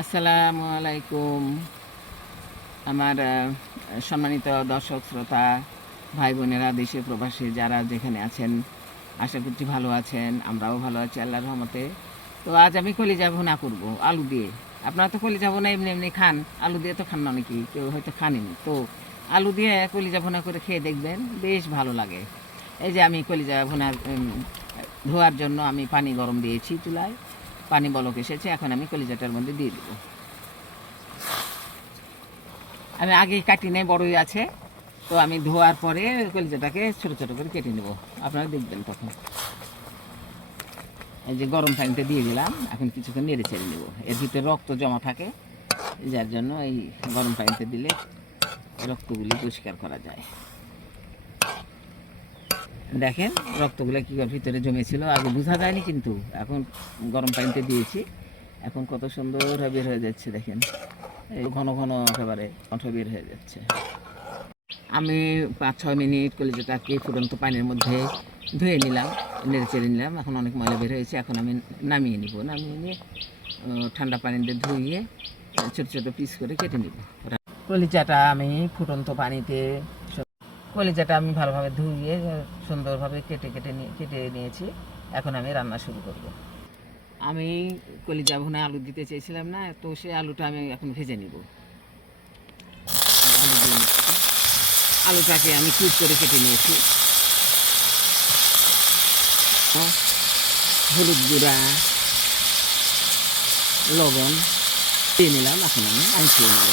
আসসালামু আলাইকুম। আমার সম্মানিত দর্শক শ্রোতা ভাই বোনেরা, দেশে প্রবাসী যারা যেখানে আছেন, আশা করছি ভালো আছেন। আমরাও ভালো আছি আল্লাহর রহমতে। তো আজ আমি কলিজা ভুনা করব আলু দিয়ে। আপনারা তো কলিজা ভুনা এমনি এমনি খান, আলু দিয়ে তো খান না, অনেকেই কেউ হয়তো খাননি। তো আলু দিয়ে কলিজা ভুনা করে খেয়ে দেখবেন, বেশ ভালো লাগে। এই যে আমি কলিজা ভুনা ধোয়ার জন্য আমি পানি গরম দিয়েছি চুলায়, পানি বলক এসেছে। এখন আমি কলিজাটার মধ্যে দিয়ে দেবো। আমি আগেই কাটি নেই, বড়ই আছে। তো আমি ধোয়ার পরে কলিজাটাকে ছোটো ছোটো করে কেটে নেব, আপনারা দেখবেন তখন। এই যে গরম পানিতে দিয়ে দিলাম, এখন কিছুক্ষণ নেড়ে ছেড়ে নেব। এর ভিতরে রক্ত জমা থাকে, যার জন্য এই গরম পানিতে দিলে রক্তগুলি পরিষ্কার করা যায়। দেখেন রক্তগুলো কী ভিতরে জমেছিল, আগে বোঝা যায়নি, কিন্তু এখন গরম পানিতে দিয়েছি, এখন কত সুন্দর বের হয়ে যাচ্ছে। দেখেন এই ঘন ঘন একেবারে কণ্ঠ বের হয়ে যাচ্ছে। আমি 5-6 মিনিট কলিজাটাকে ফুটন্ত পানির মধ্যে ধুয়ে নিলাম, নেড়ে চেড়ে নিলাম। এখন অনেক ময়লা বের হয়েছে, এখন আমি নামিয়ে নিব। নামিয়ে নিয়ে ঠান্ডা পানিতে ধুয়ে ছোটো ছোটো পিস করে কেটে নিব। কলিজাটা আমি ফুটন্ত পানিতে কলিজাটা আমি ভালোভাবে ধুয়ে সুন্দরভাবে কেটে নিয়েছি। এখন আমি রান্না শুরু করব। আমি কলিজা ভুনে আলু দিতে চেয়েছিলাম না, তো সে আলুটা আমি এখন ভেজে নিব। আলু দিয়ে নিচ্ছি। আলুটাকে আমি কিউব করে কেটে নিয়েছি। হলুদ গুঁড়া, লবণ দিয়ে নিলাম। এখন আমি আংশিয়ে নেব।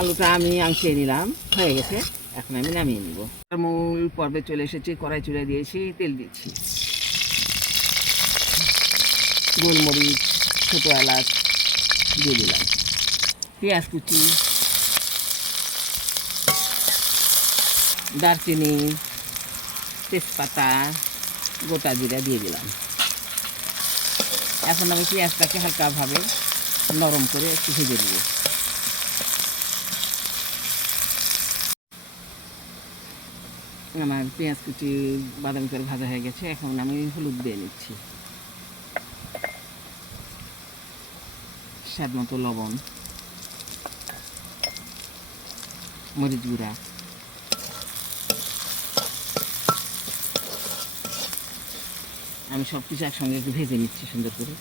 আলুটা আমি আংশিয়ে নিলাম, হয়ে গেছে। এখন আমি নামিয়ে নিব। মূল পর্বে চলে এসেছি, কড়াই চুলে দিয়েছি, তেল দিচ্ছি। গোলমরিচ, ছোটো এলাচ দিয়ে দিলাম, পেঁয়াজ কুচি, দারচিনি, তেজপাতা, গোটা জিরা দিয়ে দিলাম। এখন আমি পেঁয়াজটাকে হালকাভাবে নরম করে একটু ভেজে নেব। আমার পেঁয়াজ কুচি বাদামি করে ভাজা হয়ে গেছে। এখন আমি হলুদ দিয়ে নিচ্ছি, স্বাদ মতো লবণ, মরিচ গুঁড়া, আমি সব কিছু একসঙ্গে একটু ভেজে নিচ্ছি সুন্দর করে।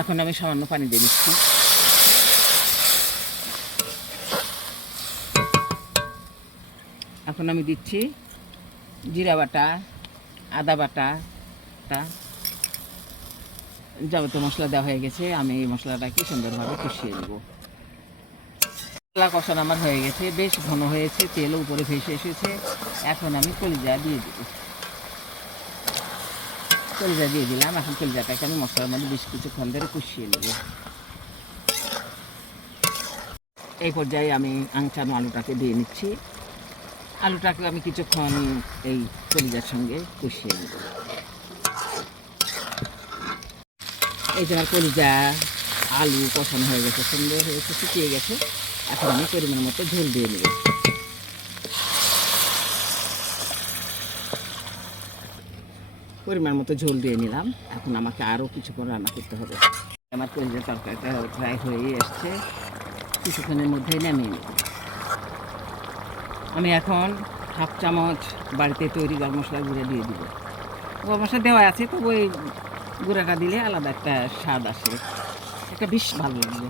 এখন আমি সামান্য পানি দিয়ে দিচ্ছি। এখন আমি দিচ্ছি জিরা বাটা, আদা বাটা, যাবতীয় মশলা দেওয়া হয়ে গেছে। আমি এই মশলাটাকে সুন্দরভাবে কষিয়ে দেবো। মশলা কষানো আমার হয়ে গেছে, বেশ ঘন হয়েছে, তেলও উপরে ভেসে এসেছে। এখন আমি কলিজা দিয়ে দেব। কলিজা দিয়ে দিলাম। এখন কলিজাটাকে আমি মশলার মধ্যে বেশ কিছুক্ষণ ধরে কষিয়ে নেব। এই পর্যায়ে আমি আংচানো আলুটাকে দিয়ে নিচ্ছি। আলুটাকে আমি কিছুক্ষণ এই কলিজার সঙ্গে কষিয়ে নেব। এই যে আমার কলিজা আলু কষানো হয়ে গেছে, সুন্দর হয়েছে, শুকিয়ে গেছে। এখন আমি পরিমাণ মতো ঝোল দিয়ে নেব। পরিমাণ মতো ঝোল দিয়ে নিলাম। এখন আমাকে আরও কিছুক্ষণ রান্না করতে হবে। আমার কলিজা তরকারিটা প্রায় হয়েই এসছে, কিছুক্ষণের মধ্যেই নামিয়ে নেব। আমি এখন 1/2 চামচ বাড়িতে তৈরি গরম মশলার গুঁড়ো দিয়ে দিব। গরম মশলা দেওয়া আছে, তবু এই গুঁড়াটা দিলে আলাদা একটা স্বাদ আসে, একটা বেশ ভালো লাগবে।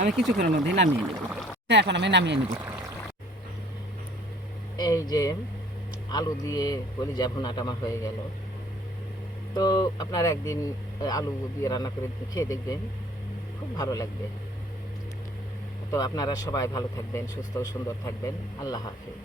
আমি কিছুক্ষণের মধ্যে নামিয়ে নেব। এখন আমি নামিয়ে নেব। এই যে আলু দিয়ে কলিজা ভুনাটা আমার হয়ে গেল। তো আপনারা একদিন আলু দিয়ে রান্না করে খেয়ে দেখবেন, খুব ভালো লাগবে। তো আপনারা সবাই ভালো থাকবেন, সুস্থ ও সুন্দর থাকবেন। আল্লাহ হাফেজ।